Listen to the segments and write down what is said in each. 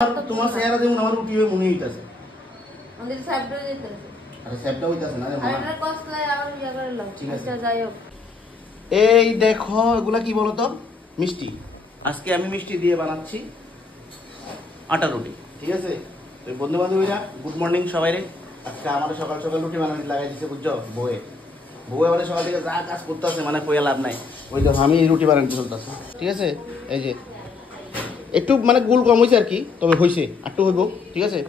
তোমার চেহারা দেখুন আমার রুটি হয়ে মনে হইতাছে আমাদের সাইডটা যেতেছে আরে সেটটা হইতাছে না রে আর এটা কষ্টলাই আর ইয়া করে লাও ঠিক আছে। আচ্ছা যাই হোক এই দেখো এগুলা কি বলতো মিষ্টি আজকে আমি মিষ্টি দিয়ে বানাচ্ছি আটা রুটি ঠিক আছে তো বন্ধু বান্ধবীরা গুড মর্নিং সবাইরে আজকে আমাদের সকাল সকাল রুটি বানানি লাগাই দিছে বুঝছো বউয়ে আমাদের সকাল থেকে যা কাজ করতেছে মানে কইয়া লাভ নাই ওই দেখো আমি রুটি বানাতে চলতেছে ঠিক আছে এই যে একটু মানে গুল কম হয়েছে আর কি তবে হয়েছে একটু হইব ঠিক আছে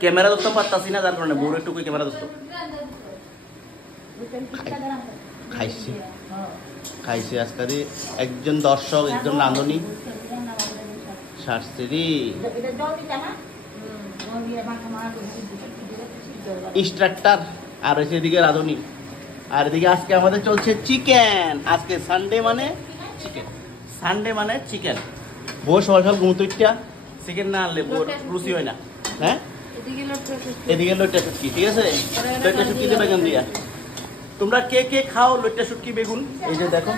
ক্যামেরা ধরতে পারতাছি না যার কারণে বউর একটু ক্যামেরা ধরতো খাইছি খাইছি আজকে একজন দর্শক একজন রাঁধুনি শাস্ত্রী ইনস্ট্রাক্টর আর হচ্ছে এদিকে রাঁধুনি আর এদিকে আজকে আমাদের চলছে চিকেন আজকে সানডে মানে চিকেন বউ সকাল সকাল ঘুমতো ইচ্ছা চিকেন না আনলে বউর রুচি হয় না হ্যাঁ এদিকে লইটা শুটকি ঠিক আছে লইটা শুটকি দিয়ে বেগুন দিয়া তোমরা কে কে খাও লইটা শুটকি বেগুন এই যে দেখো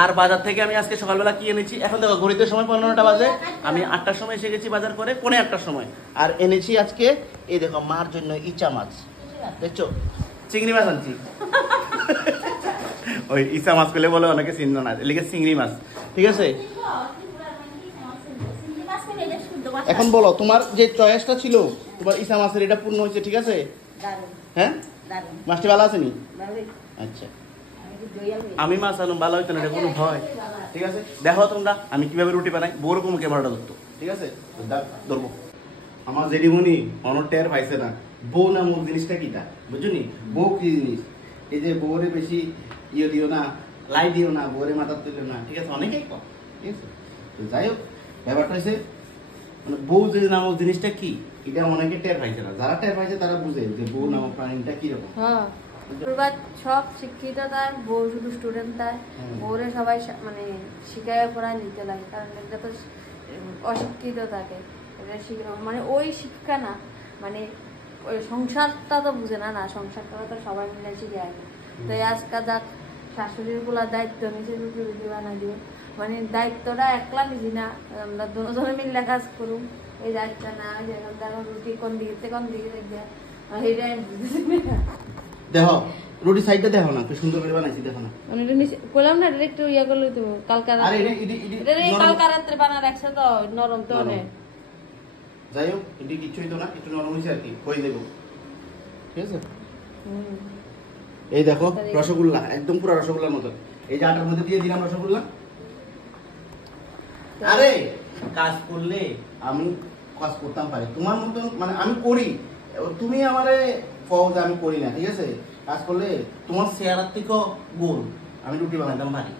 আর বাজার থেকে আমি আজকে সকালবেলা কি এনেছি এখন দেখো ঘড়িতে সময় 15টা বাজে আমি 8টার সময় এসে গেছি বাজার করে 8:45টার সময় আর এনেছি আজকে এই দেখো মার জন্য ইচা মাছ দেখছো চিংড়ি মাছ আনছি ওই ইচা মাছ করলে বলে অনেকে চিহ্ন না এদিকে চিংড়ি মাছ ঠিক আছে এখন বলো তোমার যে চয়েসটা ছিল তোমার ইসা মাছের এটা পূর্ণ হয়েছে ঠিক আছে হ্যাঁ মাছটি ভালো আছে নি আচ্ছা আমি মাছ আনো ভালো হইতো না এটা কোনো ভয় ঠিক আছে দেখো তোমরা আমি কিভাবে রুটি বানাই বড় রকম ক্যামেরাটা ধরতো ঠিক আছে ধরবো আমার জেডিমনি অনর টের পাইছে না বউ নামক জিনিসটা কিটা বুঝছো নি বউ কি জিনিস এই যে বউরে বেশি ইয়ে দিও না লাই দিও না বউরে মাথা তুলিও না ঠিক আছে অনেকেই কম ঠিক আছে তো যাই হোক ব্যাপারটা হয়েছে মানে বউ যে নামক জিনিসটা কি এটা অনেকে টের পাইছে না যারা টের পাইছে তারা বুঝে যে বউ নামক প্রাণীটা কিরকম সব শিক্ষিত তার বউ শুধু স্টুডেন্ট তার বউরে সবাই মানে শিখায় পড়ায় নিতে লাগে কারণ এটা তো অশিক্ষিত থাকে এটা মানে ওই শিক্ষা না মানে ওই সংসারটা তো বুঝে না সংসারটা তো সবাই মিলে শিখে আগে তো আজকাল যাক শাশুড়ির গুলা দায়িত্ব নিচে রুটি রুটি বানাই দিও মানে দায়িত্বটা একলা নিজি না আমরা দুজনে মিলে কাজ করুম এই দায়িত্বটা না যেখান দেখো রুটি কোন দিকে দেখবে সেইটাই দেখো রুটি সাইডটা দেখো না কি সুন্দর করে বানাইছি দেখো না মানে কইলাম না এটা একটু ইয়া করলে তো কালকা রাত্রে বানা রাখছে তো নরম তো অনেক যাই হোক এটি কিছুই তো না কিছু নরম হয়েছে আর কি হয়ে দেবো ঠিক আছে এই দেখো রসগোল্লা একদম পুরো রসগোল্লার মতো এই যে আটার মধ্যে দিয়ে দিলাম রসগোল্লা আরে কাজ করলে আমি কাজ করতাম পারি তোমার মতন মানে আমি করি তুমি আমারে ফৌজ আমি করি না ঠিক আছে কাজ করলে তোমার চেহারার থেকেও গোল আমি রুটি বানাইতাম পারি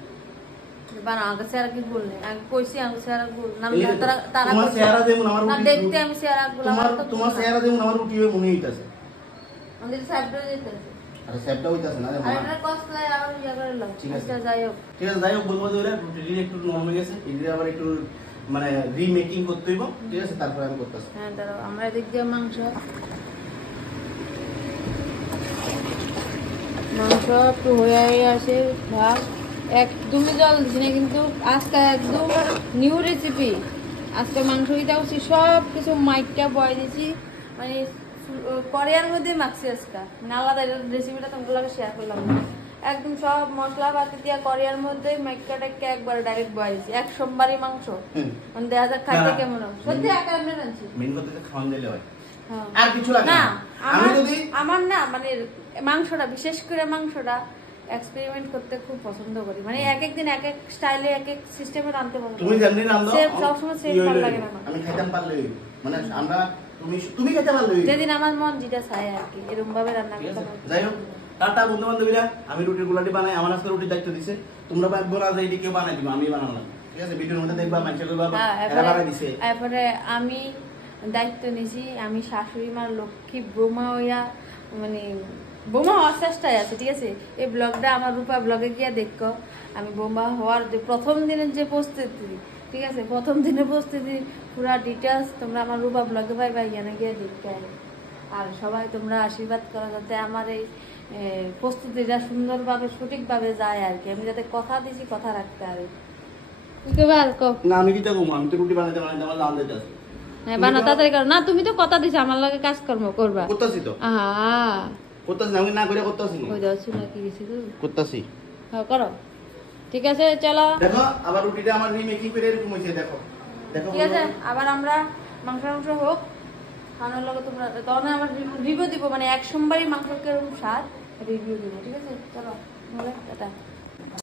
তোমার চেহারা যেমন আমার রুটি হয়ে মনে হইতাছে আরে সেটটা হইতাছে না রে আর এটা কষ্টলাই আর ইয়া করে লাও ঠিক আছে যাই হোক বলবো যে রুটি একটু নরম হয়ে গেছে এটা আবার একটু মানে রিমেকিং করতে হইব ঠিক আছে তারপর আমি করতেছি হ্যাঁ দাঁড়াও আমরা এদিক দিয়ে মাংস একটু হয়ে আসে ভাত একদমই জল দিচ্ছি না কিন্তু আজকে একদম নিউ রেসিপি আজকে মাংস দিতে হচ্ছে সব কিছু মাইকটা বয় দিয়েছি মানে কোরিয়ার মধ্যে মাখছি আজকে মানে আলাদা রেসিপিটা তোমাকে শেয়ার করলাম না একদম সব মশলা পাতি দিয়া কোরিয়ার মধ্যে মাইকাটাকে একবার ডাইরেক্ট বয় দিয়েছি এক সোমবারই মাংস মানে দেখা যাক খাইতে কেমন হবে সত্যি একা এমনি রাঁধছি মেন কথা হচ্ছে খাওয়ান দিলে হয় আর কিছু লাগে না আমার না মানে মাংসটা বিশেষ করে মাংসটা এক্সপেরিমেন্ট করতে খুব পছন্দ করি মানে এক এক দিন এক এক স্টাইলে এক এক সিস্টেমে রাঁধতে পছন্দ তুমি যেমনি রাঁধো সব সময় সেম ভালো লাগে না আমি খাইতাম পারলে মানে আমরা তুমি খেতে পারলে যেদিন আমার মন যেটা চায় আর কি এরকম ভাবে রান্না করতে যাই হোক টাটা বন্ধু বান্ধবীরা আমি রুটির গুলাটি বানাই আমার আজকে রুটির দায়িত্ব দিছে তোমরা ভাববো না যে এটি কেউ বানাই দিবা আমি বানালাম ঠিক আছে ভিডিওর মধ্যে দেখবা মানুষ করবা এরা বানাই দিছে এরপরে আমি দায়িত্ব নিছি আমি শাশুড়ি মার লক্ষ্মী বোমা হইয়া মানে বোমা হওয়ার চেষ্টায় আছে ঠিক আছে এই ব্লগটা আমার রূপা ব্লগে গিয়া দেখো আমি বোমা হওয়ার যে প্রথম দিনের যে প্রস্তুতি ঠিক আছে প্রথম দিনের প্রস্তুতি পুরা ডিটেলস তোমরা আমার রূপা ব্লগে পাইবা এখানে গিয়ে দেখতে আর সবাই তোমরা আশীর্বাদ করো যাতে আমার এই প্রস্তুতিটা সুন্দরভাবে সঠিকভাবে যায় আর কি আমি যাতে কথা দিছি কথা রাখতে পারি কি কইবা আর কও না আমি কি করবো, আমি তো রুটি বানাইতে বানাইতে আমার লাল দিতে আছে। হ্যাঁ বানা তাড়াতাড়ি করো। না তুমি তো কথা দিছো আমার লগে কাজকর্ম করবা। করতাছি তো, আহা করতাছি না, আমি না করে করতাছি না, ওই দাও শুনা কি গেছি তো করতাছি। হ্যাঁ করো ঠিক আছে চলো। দেখো আবার রুটিটা আমার রিমেকিং করে এরকম হইছে, দেখো দেখো। ঠিক আছে আবার আমরা মাংস হোক খানোর লগে তোমরা তখন আবার রিভিউ দিব, মানে এক সোমবারই মাংস কিরকম স্বাদ রিভিউ দিব। ঠিক আছে চলো টাটা।